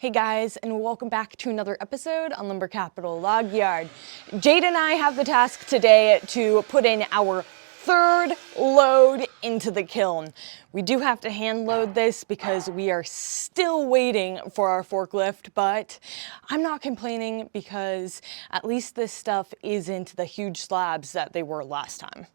Hey guys, and welcome back to another episode on Lumber Capital Log Yard. Jade and I have the task today to put in our third load into the kiln. We do have to hand load this because we are still waiting for our forklift, but I'm not complaining because at least this stuff isn't the huge slabs that they were last time.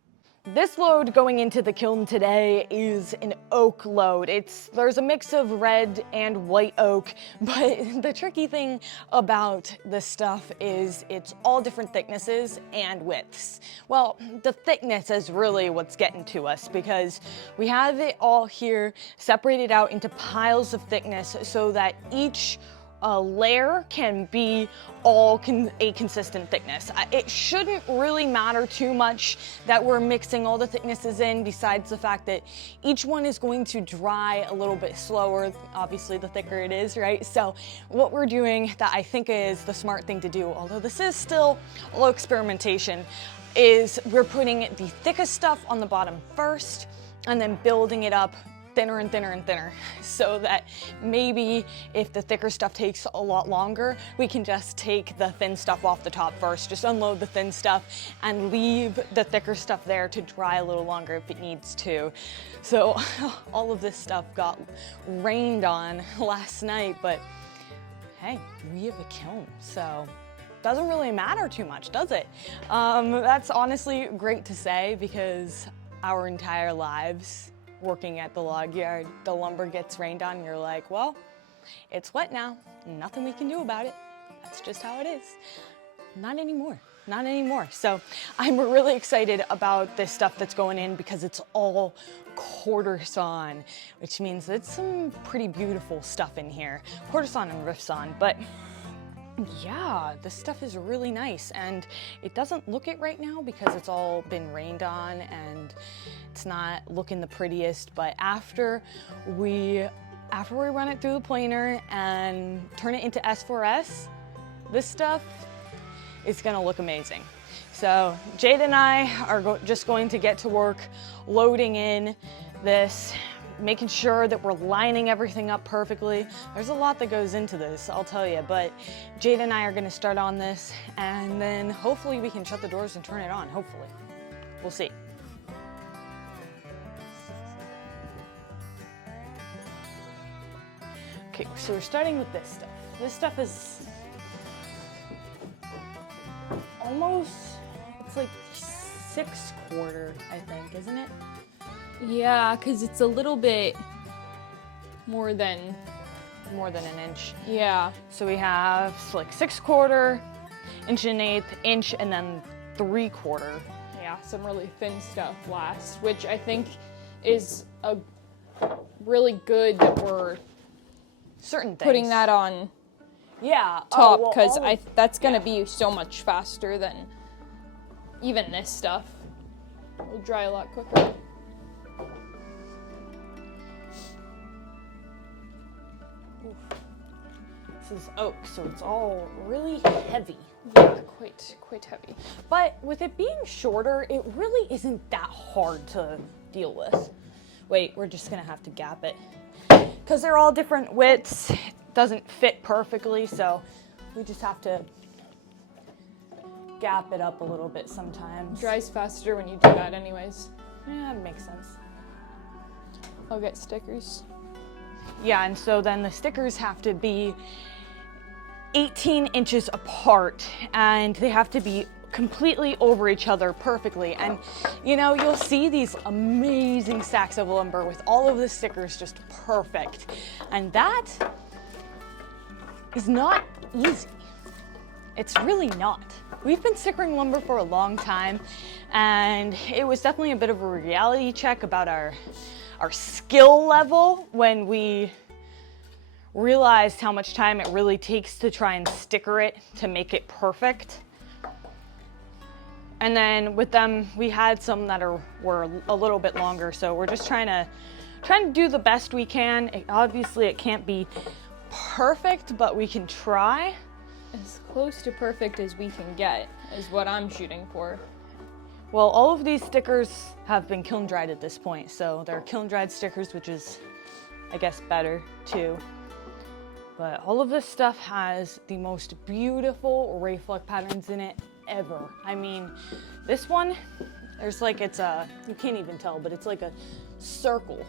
This load going into the kiln today is an oak load. There's a mix of red and white oak, but the tricky thing about this stuff is it's all different thicknesses and widths. Well, the thickness is really what's getting to us because we have it all here separated out into piles of thickness so that each layer can be all a consistent thickness. It shouldn't really matter too much that we're mixing all the thicknesses in, besides the fact that each one is going to dry a little bit slower, obviously the thicker it is, right? So what we're doing that I think is the smart thing to do, although this is still all experimentation, is we're putting the thickest stuff on the bottom first and then building it up thinner and thinner and thinner, so that maybe if the thicker stuff takes a lot longer, we can just take the thin stuff off the top first, just unload the thin stuff and leave the thicker stuff there to dry a little longer if it needs to. So all of this stuff got rained on last night, but hey, we have a kiln, so doesn't really matter too much, does it? That's honestly great to say because our entire lives working at the log yard, the lumber gets rained on and you're like, well, it's wet now, nothing we can do about it. That's just how it is. Not anymore, not anymore. So I'm really excited about this stuff that's going in because it's all quarter sawn, which means it's some pretty beautiful stuff in here. Quarter sawn and rift sawn, but yeah, this stuff is really nice, and it doesn't look it right now because it's all been rained on and it's not looking the prettiest, but after we run it through the planer and turn it into S4S, this stuff is gonna look amazing. So Jade and I are just going to get to work loading in this, making sure that we're lining everything up perfectly. There's a lot that goes into this, I'll tell you, but Jade and I are gonna start on this and then hopefully we can shut the doors and turn it on, hopefully. We'll see. Okay, so we're starting with this stuff. This stuff is almost, it's like 6/4, I think, isn't it? Yeah, because it's a little bit more than an inch. Yeah. So we have like 6/4, 1 1/8 inch, and then 3/4. Yeah, some really thin stuff last, which I think is a really good that we're Certain things. putting that on top, because that's gonna be so much faster than even this stuff. It'll dry a lot quicker. This is oak, so it's all really heavy. Yeah, quite heavy. But with it being shorter, it really isn't that hard to deal with. Wait, we're just gonna have to gap it. Because they're all different widths, it doesn't fit perfectly, so we just have to gap it up a little bit sometimes. Dries faster when you do that anyways. Yeah, that makes sense. I'll get stickers. Yeah, and so then the stickers have to be 18 inches apart and they have to be completely over each other perfectly. And you know, you'll see these amazing stacks of lumber with all of the stickers just perfect. And that is not easy. It's really not. We've been stickering lumber for a long time and it was definitely a bit of a reality check about our skill level when we realized how much time it really takes to try and sticker it to make it perfect. And then with them, we had some that were a little bit longer, so we're just trying to do the best we can. Obviously, it can't be perfect, but we can try. As close to perfect as we can get is what I'm shooting for. Well, all of these stickers have been kiln dried at this point, so they're kiln dried stickers, which is, I guess, better too. But all of this stuff has the most beautiful ray flood patterns in it ever. I mean, this one, there's like, it's a, you can't even tell, but it's like a circle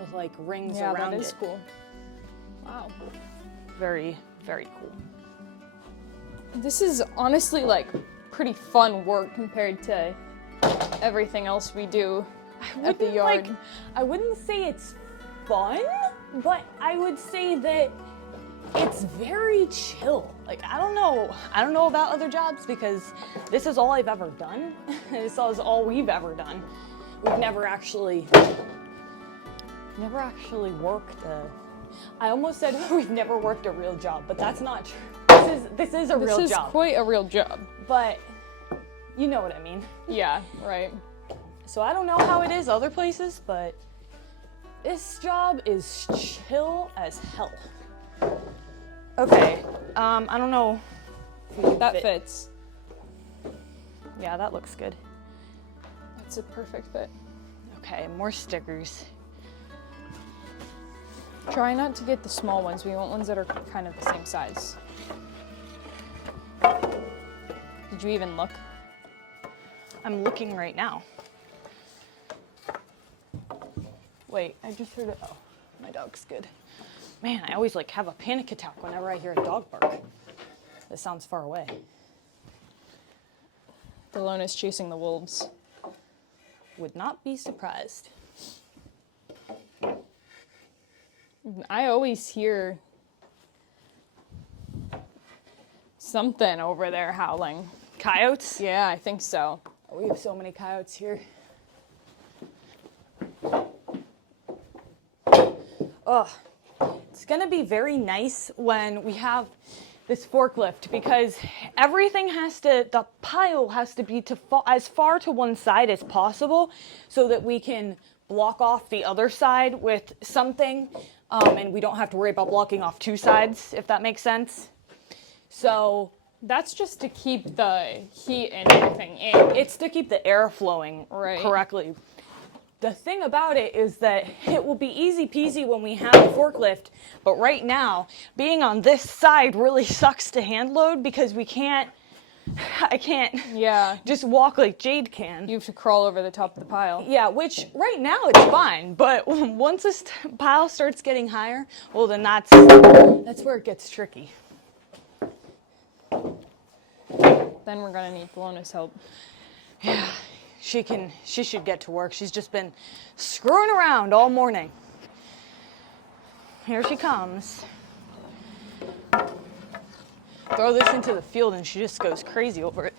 with like rings around it. Yeah, that is cool. Wow. Very, very cool. This is honestly like pretty fun work compared to everything else we do at the yard. I wouldn't say it's fun, but I would say that it's very chill. Like, I don't know about other jobs because this is all I've ever done. This is all we've ever done. We've never actually worked I almost said we've never worked a real job, but that's not true. This is a real job. This is quite a real job. But you know what I mean. Yeah, right. So I don't know how it is other places, but this job is chill as hell. Okay, I don't know. That fits. Yeah, that looks good. That's a perfect fit. Okay, more stickers. Try not to get the small ones. We want ones that are kind of the same size. Did you even look? I'm looking right now. Wait, I just heard it. Oh, my dog's good. Man, I always like have a panic attack whenever I hear a dog bark. This sounds far away. Delona's chasing the wolves. Would not be surprised. I always hear something over there howling. Coyotes? Yeah, I think so. We have so many coyotes here. Ugh. It's gonna be very nice when we have this forklift because everything the pile has to be as far to one side as possible so that we can block off the other side with something and we don't have to worry about blocking off two sides, if that makes sense. So that's just to keep the heat and everything in. It's to keep the air flowing correctly. The thing about it is that it will be easy peasy when we have a forklift, but right now, being on this side really sucks to hand load because I can't just walk like Jade can. You have to crawl over the top of the pile. Yeah, which right now it's fine, but once this pile starts getting higher, well then that's where it gets tricky. Then we're gonna need Delona's help. Yeah. She should get to work. She's just been screwing around all morning. Here she comes. Throw this into the field and she just goes crazy over it.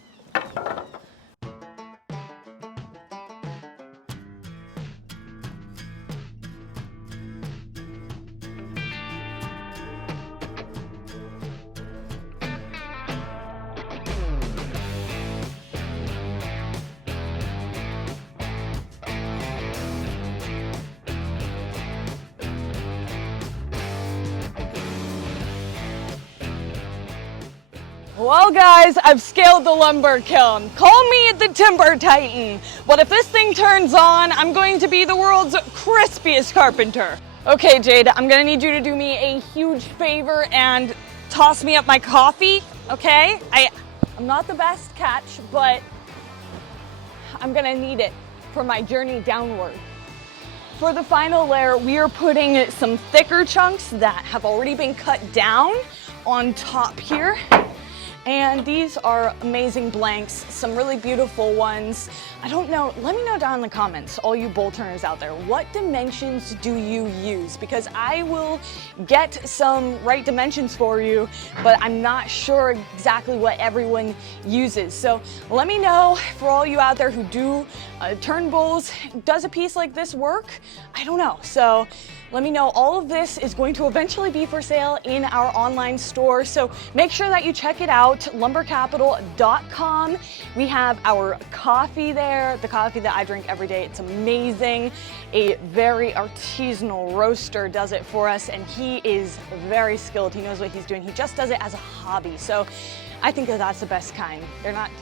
Well guys, I've scaled the lumber kiln. Call me the Timber Titan. But if this thing turns on, I'm going to be the world's crispiest carpenter. Okay Jade, I'm gonna need you to do me a huge favor and toss me up my coffee, okay? I'm not the best catch, but I'm gonna need it for my journey downward. For the final layer, we are putting some thicker chunks that have already been cut down on top here. And these are amazing blanks, some really beautiful ones. I don't know, let me know down in the comments, all you bowl turners out there, what dimensions do you use? Because I will get some right dimensions for you, but I'm not sure exactly what everyone uses. So let me know for all you out there who do turn bowls, does a piece like this work? I don't know. So let me know. All of this is going to eventually be for sale in our online store. So make sure that you check it out, lumbercapital.com. We have our coffee there, the coffee that I drink every day. It's amazing. A very artisanal roaster does it for us, and he is very skilled. He knows what he's doing. He just does it as a hobby. So I think that that's the best kind.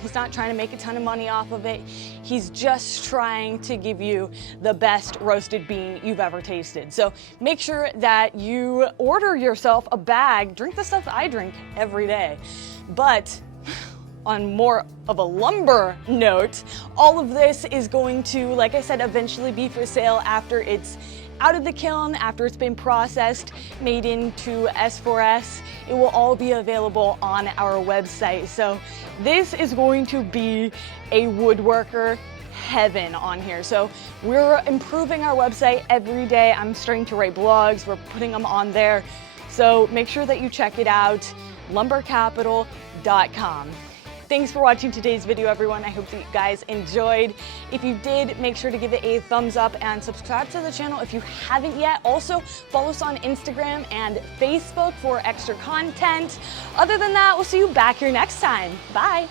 He's not trying to make a ton of money off of it. He's just trying to give you the best roasted bean you've ever tasted. So make sure that you order yourself a bag. Drink the stuff that I drink every day. But on more of a lumber note, all of this is going to, like I said, eventually be for sale after it's out of the kiln, after it's been processed, made into S4S. It will all be available on our website. So this is going to be a woodworker heaven on here. So we're improving our website every day. I'm starting to write blogs. We're putting them on there. So make sure that you check it out, lumbercapital.com. Thanks for watching today's video, everyone. I hope that you guys enjoyed. If you did, make sure to give it a thumbs up and subscribe to the channel if you haven't yet. Also, follow us on Instagram and Facebook for extra content. Other than that, we'll see you back here next time. Bye.